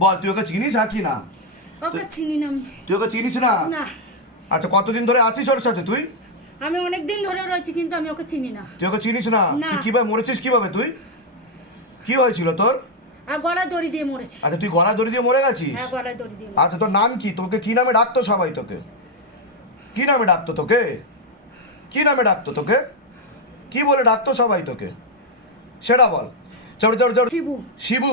বল তুই ওকে চিনিস কি না? ওকে চিনি না। তুই ওকে চিনিস না? না। আচ্ছা কতদিন ধরে আছিস ওর সাথে তুই? আমি অনেক দিন ধরে রয়েছি কিন্তু আমি ওকে চিনি না। তুই ওকে চিনিস না। তুই কীভাবে মরেছিস কীভাবে তুই? কি হয়েছিল তোর? আর গলায় দড়ি দিয়ে মরেছে। আচ্ছা তুই গলা দড়ি দিয়ে মরে গেছিস? হ্যাঁ গলায় দড়ি দিয়ে আচ্ছা তোর নাম কি? তোকে কি নামে ডাকতো সবাই তোকে? কি নামে ডাকতো তোকে? কি নামে ডাকতো তোকে? কি বলে ডাকতো সবাই তোকে? সেটা বল। চড় চড় চড়। শিবু। শিবু?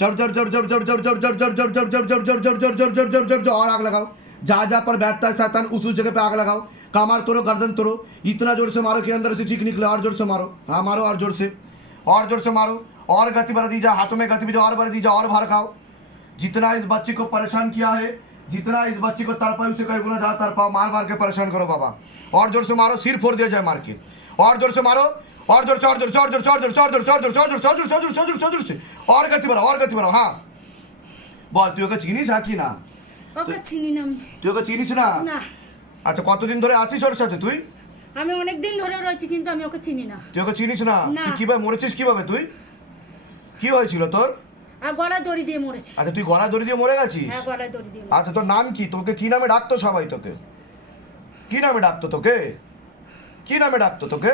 चढ़ चढ़ चढ़ चढ़ चढ़ चढ़ चढ़ चढ़ चढ़ चढ़ चढ़ चढ़ चढ़ चढ़ चढ़ चढ़ चढ़ चढ़ चढ़ और आग लगाओ जा जा पर बैठता है शैतान उस उस जगह पे आग लगाओ कमर तोड़ो गर्दन तोड़ो इतना ज़ोर से मारो कि अंदर से चीख निकले और ज़ोर से मारो हाँ मारो और ज़ोर से और ज़ोर से मारो और गति बढ़ा दीजिए हाथों में गति भी और बढ़ा दीजिए और भार खाओ जितना इस बच्चे को परेशान किया है जितना इस बच्चे को तड़पाई उसे कई गुना ज़्यादा तड़पाओ मार मार के परेशान करो बाबा और ज़ोर से मारो सिर फोड़ दिया जाए मार के और ज़ोर से मारो और जोर से और जोर से और जोर से और जोर से और जोर से और जोर से और जोर से और जोर से और जोर से और जोर से और जोर से और गति बढ़ाओ और गति बढ़ाओ हाँ বল তুই ওকে চিনিস হ্যাঁ কি না ওকে চিনি না আমি। তুই ওকে চিনিস না না আচ্ছা কতদিন ধরে আছিস ওর সাথে তুই আমি অনেক দিন ধরে রয়েছি কিন্তু আমি ওকে চিনি না তুই ওকে চিনিস না না। তুই কিভাবে মরেছিস কিভাবে তুই কি হয়েছিল তোর আর গলায় দড়ি দিয়ে মরেছে আচ্ছা তুই গলা দড়ি দিয়ে মরে গেছিস হ্যাঁ গলায় দড়ি দিয়ে মরেছে। আচ্ছা তোর নাম কি তোকে কি নামে ডাকতো সবাই তোকে কি নামে ডাকতো তোকে কি নামে ডাকতো তোকে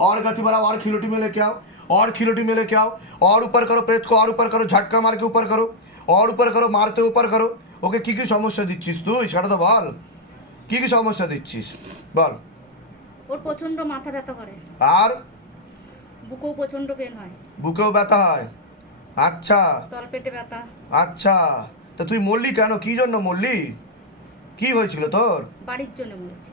और गति बढ़ाओ और खिलोटी में लेके आओ और खिलोटी में लेके आओ और ऊपर करो प्रेत को और ऊपर करो झटका मार के ऊपर करो और ऊपर करो मारते ऊपर करो ওকে কি কি সমস্যা দিচ্ছিস তুই সেটা তো বল কি কি সমস্যা দিচ্ছিস বল ওর প্রচন্ড মাথা ব্যথা করে আর বুকেও প্রচন্ড পেন হয় বুকেও ব্যথা হয় আচ্ছা তল পেটে ব্যথা আচ্ছা তা তুই মরলি কেন কি জন্য মরলি কি হয়েছিল তোর বাড়ির জন্য মরেছে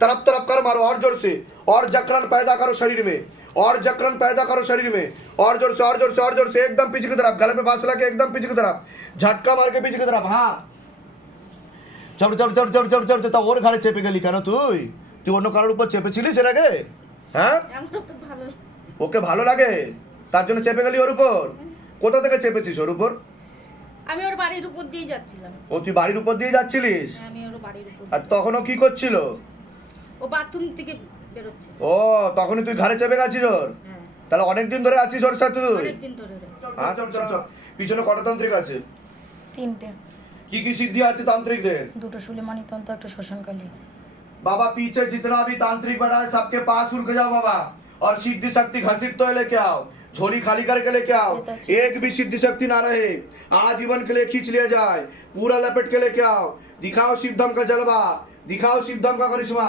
तरफ तरफ कर मारो और जोर से और जकरन पैदा करो शरीर में और जकरन पैदा करो शरीर में और जोर से और जोर से और जोर से एकदम पीछे की तरफ गले पे फांस लगा के एकदम पीछे की तरफ झटका मार के पीछे की तरफ हाँ চড় চড় চড় চড় চড় চড় তা ওর ঘাড়ে চেপে গেলি কেন তুই তুই অন্য কারোর উপর চেপেছিলিস এর আগে হ্যাঁ আমার ওকে ভালো ওকে ভালো লাগে তার জন্য চেপে গেলি ওর উপর কোথা থেকে চেপেছিস ওর উপর আমি ওর বাড়ির উপর দিয়ে যাচ্ছিলাম ও তুই বাড়ির উপর দিয়ে যাচ্ছিলিস হ্যাঁ, আমি ওর বাড়ির উপর আর তখন ও কি করছিল ও বাথরুম থেকে বেরোচ্ছে ও তখনই তুই ঘাড়ে চেপে গেছিস ওর হ্যাঁ তাহলে অনেকদিন ধরে আছিস ওর সাথে তুই অনেকদিন ধরে রয়েছে হ্যাঁ চল চল চল পিছনে কটা তান্ত্রিক আছে তিনটে কি কি সিদ্ধি আছে তান্ত্রিকদের দুটো সুলেমানি তন্ত্র একটা শ্মশানকালী बाबा पीछे जितना भी तांत्रिक बैठा है सबके पास रुक जाओ बाबा और सिद्धि शक्ति घसीट तो लेके आओ झोली खाली करके लेके आओ ये तो अच्छा। एक भी सिद्धि शक्ति ना रहे आजीवन के लिए खींच लिया जाए पूरा लपेट के लेके आओ दिखाओ शिवधम का जलवा दिखाओ शिवधम का करिश्मा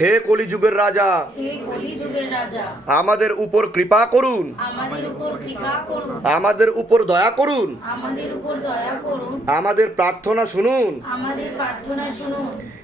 হে কলিযুগের রাজা আমাদের উপর কৃপা করুন আমাদের উপর কৃপা করুন আমাদের উপর দয়া করুন আমাদের উপর দয়া করুন আমাদের প্রার্থনা শুনুন আমাদের প্রার্থনা শুনুন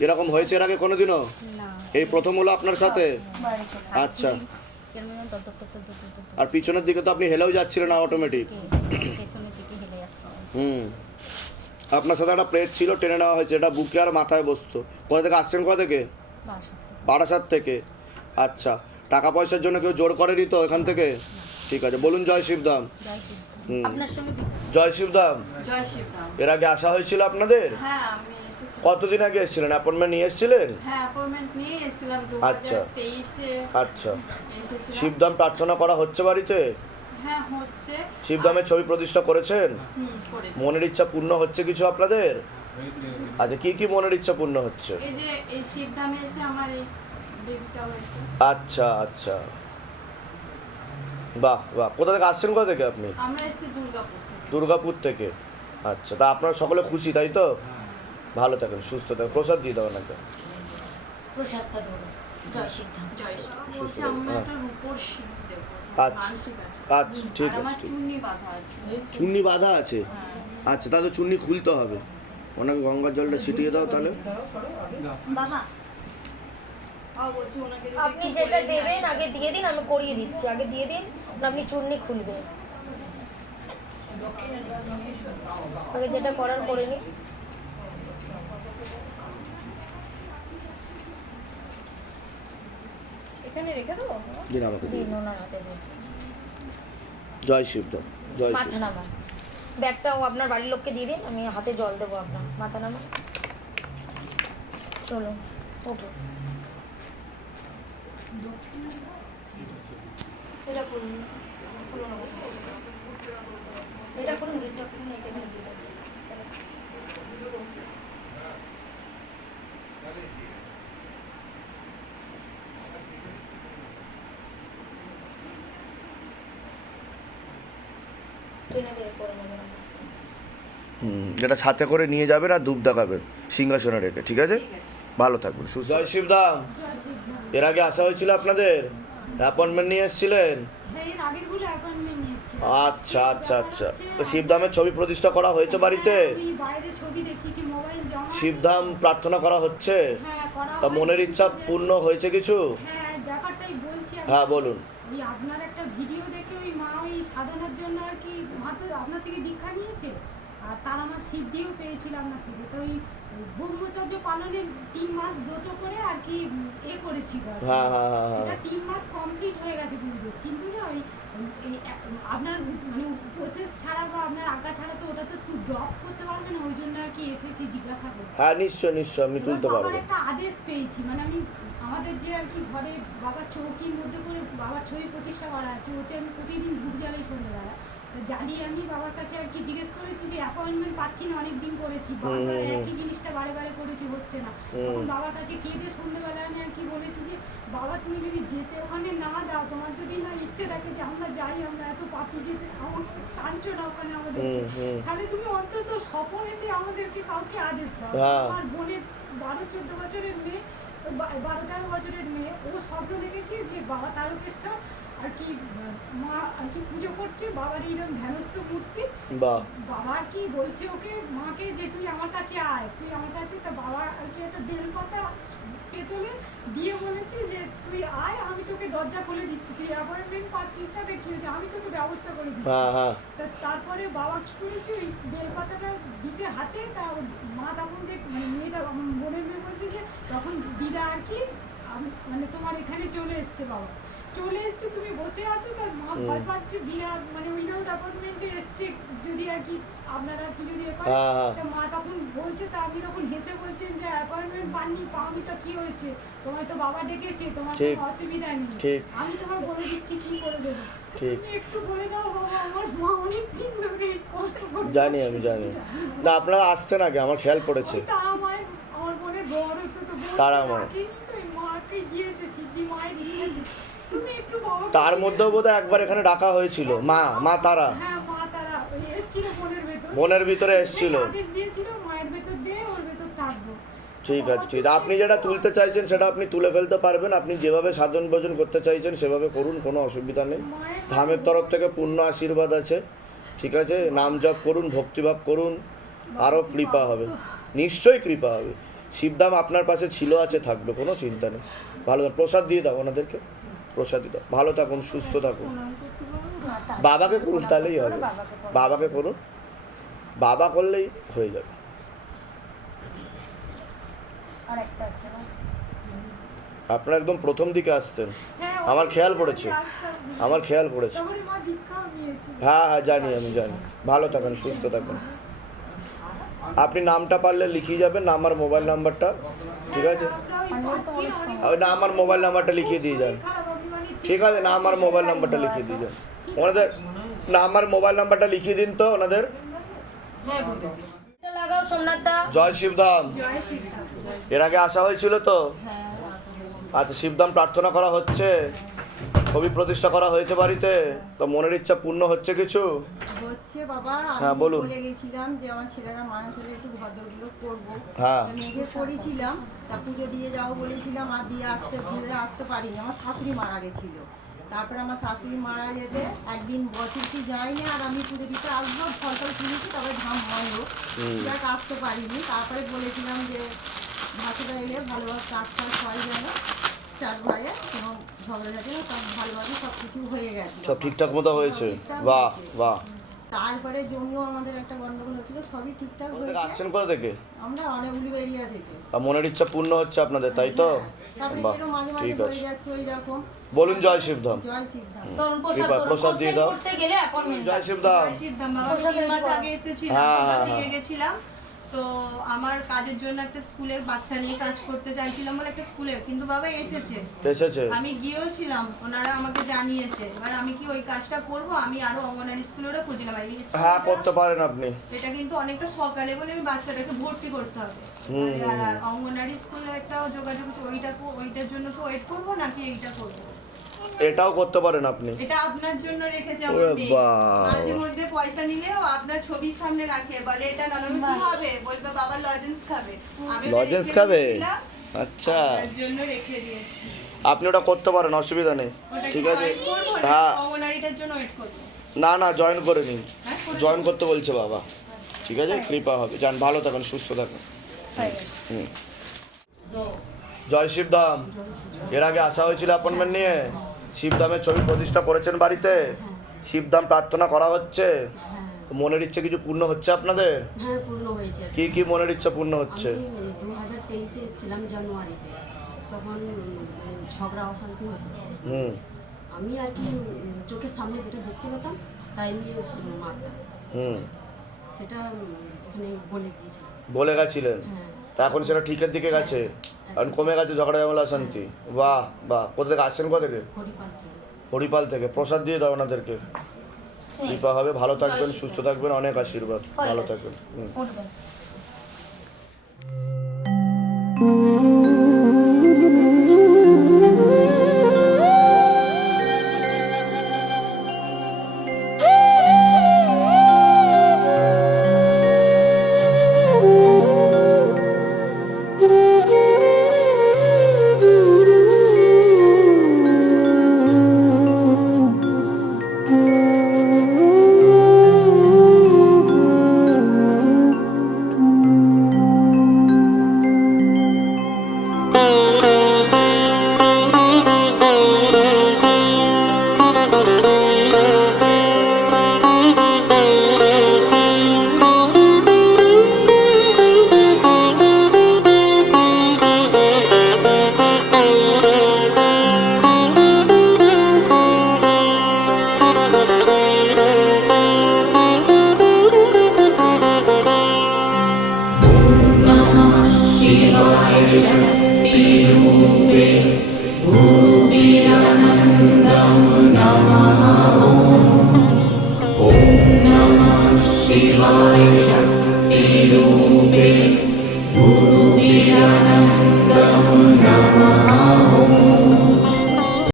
এরকম হয়েছে এর আগে কোনোদিনও? না। এই প্রথম হলো আপনার সাথে? আচ্ছা। আর পিছনের দিকে তো আপনি হেলেও যাচ্ছিলেন না অটোমেটিক পেছনের দিকে হেলে যাচ্ছে। হুম। আপনার সাথে একটা প্লেট ছিল টেনে নেওয়া হয়েছে। এটা বুকে আর মাথায় বসতো। কোথা থেকে আসছেন কোথা থেকে? বারাসাত থেকে। আচ্ছা। টাকা পয়সার জন্য কেউ জোর করেনি তো এখান থেকে? ঠিক আছে। বলুন জয় শিবধাম। জয় শিব হুম। জয় শিবধাম। জয় এর আগে আসা হয়েছিল আপনাদের? হ্যাঁ কতদিন আগে এসেছিলেন? অ্যাপয়েন্টমেন্ট নিয়ে এসেছিলেন? হ্যাঁ আচ্ছা। আচ্ছা। শিবধাম প্রার্থনা করা হচ্ছে বাড়িতে? হ্যাঁ হচ্ছে। শিবধামের ছবি প্রতিষ্ঠা করেছেন? মনের ইচ্ছা পূর্ণ হচ্ছে কিছু আপনাদের? আচ্ছা কি কি মনের ইচ্ছা পূর্ণ হচ্ছে? এই যে এই শিবধামে এসে আমার এই বেবিটা হয়েছে। আচ্ছা আচ্ছা। বাহ বাহ। কোথা থেকে আসছেন কোথা থেকে আপনি? আমরা এসেছি দুর্গাপুর থেকে। দুর্গাপুর থেকে। আচ্ছা তা আপনারা সকলে খুশি তাই তো? ভালো থাকেন সুস্থ থাকেন প্রসাদ দিয়ে দাও নাকি প্রসাদটা জয় জয় হ্যাঁ। একটা রূপোর শিব দেবো আচ্ছা। আচ্ছা ঠিক আছে চুন্নি বাঁধা আছে। চুন্নি বাঁধা আছে? হ্যাঁ। আচ্ছা তাহলে চুন্নি খুলতে হবে। ওনাকে গঙ্গার জলটা ছিটিয়ে দাও তাহলে। যদি আপনি যেটা দেবেন আগে দিয়ে দিন আমি করিয়ে দিচ্ছি। আগে দিয়ে দিন আপনি চুন্নি খুলবেন। আগে যেটা করার করে নিন। এখানে রেখে দেবো? দিন আমাকে দিন ওনার হাতে দিন জয় জয় শিব। মাথা নামান ব্যাগটাও আপনার বাড়ির লোককে দিয়ে দিন আমি হাতে জল দেবো আপনার। মাথা নামা। চলো ওঠো। এটা করুন। এটা করুন গেটটা খুলুন এখানে আছে টেনে বের করে নেবেন হুম যেটা সাথে করে নিয়ে যাবেন আর ধূপ দেখাবেন সিংহাসনে রেখে ঠিক আছে? ভালো থাকবেন সুস্থ জয় শিবধাম এর আগে আসা হয়েছিল আপনাদের? অ্যাপয়েন্টমেন্ট নিয়ে এসেছিলেন? আচ্ছা আচ্ছা আচ্ছা। তো শিবধামের ছবি প্রতিষ্ঠা করা হয়েছে বাড়িতে? বাইরে ছবি দেখিয়েছি মোবাইল জমা শিবধাম প্রার্থনা করা হচ্ছে? হ্যাঁ তা মনের ইচ্ছা পূর্ণ হয়েছে কিছু? হ্যাঁ ব্যাপারটাই বলছি আমি। হ্যাঁ বলুন। আপনার একটা ভিডিও দেখে ওই মা ওই সাধনার জন্য আর কি মা তো আপনার থেকে দীক্ষা নিয়েছে আর তার আমার সিদ্ধিও পেয়েছিলাম আপনার থেকে তো ওই ব্রহ্মচর্য পালনের তিন মাস ব্রত করে আর কি এ করেছিল আর কি। হ্যাঁ হ্যাঁ হ্যাঁ সেটা তিন মাস কমপ্লিট হয়ে গেছে পুরো কিন্তু না ওই আপনার মানে প্রোসেস ছাড়া বা আপনার আঁকা ছাড়া তো ওটা তো ড্রপ করতে পারবে না ওই জন্য আর কি এসেছি জিজ্ঞাসা করতে। হ্যাঁ নিশ্চয় নিশ্চয় এবার তুলতে পারবেন একটা আদেশ পেয়েছি মানে আমি আমাদের যে আর কি ঘরে বাবার চৌকির মধ্যে করে বাবার ছবি প্রতিষ্ঠা করা আছে ওতে আমি প্রতিদিন ধূপ জ্বালাই সন্ধ্যেবেলা। তো জ্বালিয়ে আমি বাবার কাছে আর কি জিজ্ঞেস করেছি যে অ্যাপয়েন্টমেন্ট পাচ্ছি না অনেক দিন করেছি বারবার। একই জিনিসটা বারে বারে করেছি হচ্ছে না তখন বাবার কাছে কেঁদে সন্ধ্যেবেলা আমি আর কি বলেছি যে বাবা তুমি যদি যেতে ওখানে না যাও তোমার যদি না ইচ্ছে থাকে যে আমরা যাই আমরা এত পাপি যেতে টানছো না ওখানে আমাদের। তাহলে তুমি অন্তত স্বপনেতে আমাদেরকে কাউকে আদেশ দাও হ্যাঁ। আমার বোনের বারো চোদ্দ বছরের মেয়ে বারো তেরো বছরের মেয়ে ও স্বপ্ন দেখেছে যে বাবা তারকেশ্বর আর কি মা আর কি পুজো করছে বাবার এইরকম ধ্যানস্থ মূর্তি। বাহ বাবা কি বলছে ওকে মাকে যে তুই আমার কাছে আয় তুই আমার কাছে তা বাবা আর কি একটা বেলপাতা পেতলে দিয়ে বলেছে যে তুই আয় আমি তোকে দরজা খুলে দিচ্ছি। তুই অ্যাপয়েন্টমেন্ট পাচ্ছিস না দেখি যে আমি তোকে ব্যবস্থা করে দিচ্ছি। হ্যাঁ হ্যাঁ। তা তারপরে বাবা কি করেছে ওই বেলপাতাটা দিতে হাতে তা মা তখন দেখ মানে মেয়েটা বোনের মেয়ে বলছে যে তখন দিদা আর কি মানে তোমার এখানে চলে এসছে বাবা। চলে এসছে তুমি বসে আছো তার মা ভয় পাচ্ছে বিনা মানে উইদাউট অ্যাপয়েন্টমেন্টে এসছে যদি আর কি আপনারা কি যদি হ্যাঁ, হ্যাঁ। মা তখন বলছে তা আপনি তখন হেসে বলছেন যে অ্যাপয়েন্টমেন্ট পাননি পাওনি তো কি হয়েছে তোমার তো বাবা ডেকেছে তোমার। কোনো অসুবিধা নেই আমি তোমার বলে দিচ্ছি কি করে দেবো ঠিক। একটু বলে দাও বাবা আমার মা অনেক দিন ধরে জানি আমি জানি না আপনারা আসতেন আগে আমার খেয়াল পড়েছে ওটা আমার আমার বোনের বড় তো তারা আমার। মাকে গিয়েছে সিদ্ধি মায়ের ইচ্ছা দিয়ে। তুমি একটু বাবা তার মধ্যেও বোধহয় একবার এখানে ডাকা হয়েছিল। মা মা তারা? হ্যাঁ এসেছিল বোনের ভিতরে। এসেছিল। মায়ের ভেতর থাকব। ঠিক আছে ঠিক। আপনি যেটা তুলতে চাইছেন সেটা আপনি তুলে ফেলতে পারবেন। আপনি যেভাবে সাধন ভোজন করতে চাইছেন সেভাবে করুন কোনো অসুবিধা নেই। ধামের তরফ থেকে পূর্ণ আশীর্বাদ আছে। ঠিক আছে? নাম জপ করুন ভক্তিভাব করুন। আরও কৃপা হবে। নিশ্চয়ই কৃপা হবে। শিবধাম আপনার পাশে ছিল আছে থাকবে কোনো চিন্তা নেই। ভালো প্রসাদ দিয়ে দাও ওনাদেরকে। প্রসাদ দাও ভালো থাকুন সুস্থ থাকুন। বাবাকে করুন তাহলেই হবে। বাবাকে করুন বাবা করলেই হয়ে যাবে। না? আপনারা একদম প্রথম দিকে আসতেন। হ্যাঁ, আমার খেয়াল পড়েছে। আমার খেয়াল পড়েছে। হ্যাঁ হ্যাঁ জানি আমি জানি। ভালো থাকেন সুস্থ থাকেন। আপনি নামটা পারলে লিখিয়ে যাবেন নাম আর মোবাইল নাম্বারটা। ঠিক আছে? আমরা না, নাম আর মোবাইল নাম্বারটা লিখিয়ে দিয়ে যান। ঠিক আছে না আমার মোবাইল নাম্বারটা লিখিয়ে দিয়ে ওনাদের না আমার মোবাইল নাম্বারটা লিখিয়ে দিন তো ওনাদের। জয় শিবধাম। এর আগে আসা হয়েছিল তো? আচ্ছা শিবধাম প্রার্থনা করা হচ্ছে। ছবি প্রতিষ্ঠা করা হয়েছে বাড়িতে? তো মনের ইচ্ছা পূর্ণ হচ্ছে কিছু? হচ্ছে বাবা হ্যাঁ, বলুন। বলে গেছিলাম যে আমার ছেলেরা মায়ের ছেলে একটু ভদ্রগুলো করব। হ্যাঁ। মেঘে করেছিলাম তা পুজো দিয়ে যাও বলেছিলাম আর দিয়ে আসতে দিয়ে আসতে পারিনি। আমার শাশুড়ি মারা গেছিল। তারপরে আমার শাশুড়ি মারা যেতে একদিন বছর কি যায়নি আর আমি পুজো দিতে আসব ফল টল কিনেছি তবে ধাম বন্ধ। যাক আসতে পারিনি। তারপরে বলেছিলাম যে ভাসুরা এলে ভালোভাবে কাজ টাজ হয় যেন চার ভাইয়ে কোনো ঝগড়া না সব ভালোভাবে সব কিছু হয়ে গেছে। সব ঠিকঠাক মতো হয়েছে? বাহ বাহ। তারপরে জমিও আমাদের একটা গন্ডগোল হচ্ছিল সবই ঠিকঠাক হয়েছে। আসছেন কোথা থেকে? আমরা অনেকগুলি এরিয়া থেকে। আর মনের ইচ্ছা পূর্ণ হচ্ছে আপনাদের তাই তো? হ্যাঁ, ঠিক আছে। বলুন জয় শিবধাম। প্রসাদ দিয়ে দাও। করতে গেলে জয় শিবধাম। হ্যাঁ, হ্যাঁ, হ্যাঁ। গেছিলাম। তো আমার কাজের জন্য একটা স্কুলের বাচ্চা নিয়ে কাজ করতে চাইছিলাম বলে একটা স্কুলে কিন্তু বাবা এসেছে। এসেছে। আমি গিয়েও ছিলাম ওনারা আমাকে জানিয়েছে। এবার আমি কি ওই কাজটা করব? আমি আরও অঙ্গনারী স্কুলেরও খুঁজলাম হ্যাঁ করতে পারেন আপনি। এটা কিন্তু অনেকটা সকালে বলে আমি বাচ্চাটাকে ভর্তি করতে হবে। আর অঙ্গনারী স্কুলে একটা যোগাযোগ ওইটা ওইটার জন্য তো ওয়েট করব নাকি এইটা করব? এটাও করতে পারেন আপনি। এটা আপনার জন্য রেখেছে আমার মেয়ে। মাঝে মধ্যে পয়সা নিলেও আপনার ছবির সামনে রাখে বলে এটা নানান কি হবে বলবে বাবা লজেন্স খাবে। লজেন্স রেখে খাবে? আচ্ছা। জন্য রেখে দিয়েছি। আপনি ওটা করতে পারেন অসুবিধা নেই। ঠিক আছে? হ্যাঁ। না না জয়েন করে নিন। হ্যাঁ জয়েন করতে বলছে বাবা। ঠিক আছে? কৃপা হবে। যান ভালো থাকুন সুস্থ থাকুন। হুম। জয় শিবধাম। এর আগে আসা হয়েছিল অ্যাপয়েন্টমেন্ট নিয়ে? শিবধামের ছবি প্রতিষ্ঠা করেছেন বাড়িতে? শিবধাম প্রার্থনা করা হচ্ছে? তো মনের ইচ্ছে কিছু পূর্ণ হচ্ছে আপনাদের? হ্যাঁ পূর্ণ হয়েছে। কি কি মনের ইচ্ছা পূর্ণ হচ্ছে? আমি দু হাজার তেইশে এসেছিলাম জানুয়ারিতে। তখন ঝগড়া অশান্তি হতো। হুম। আমি আর কি চোখের সামনে যেটা দেখতে পেতাম তাই নিয়ে মারতাম। হুম। সেটা ওখানে বলে দিয়েছিলাম বলে গেছিলেন? হ্যাঁ। এখন সেটা ঠিকের দিকে গেছে? এখন কমে গেছে ঝগড়া ঝামেলা শান্তি বাহ বাহ। কোথা থেকে আসছেন কোথা থেকে? হরিপাল থেকে। প্রসাদ দিয়ে দাও ওনাদেরকে। কৃপা হবে। ভালো থাকবেন সুস্থ থাকবেন। অনেক আশীর্বাদ। ভালো থাকবেন। হুম।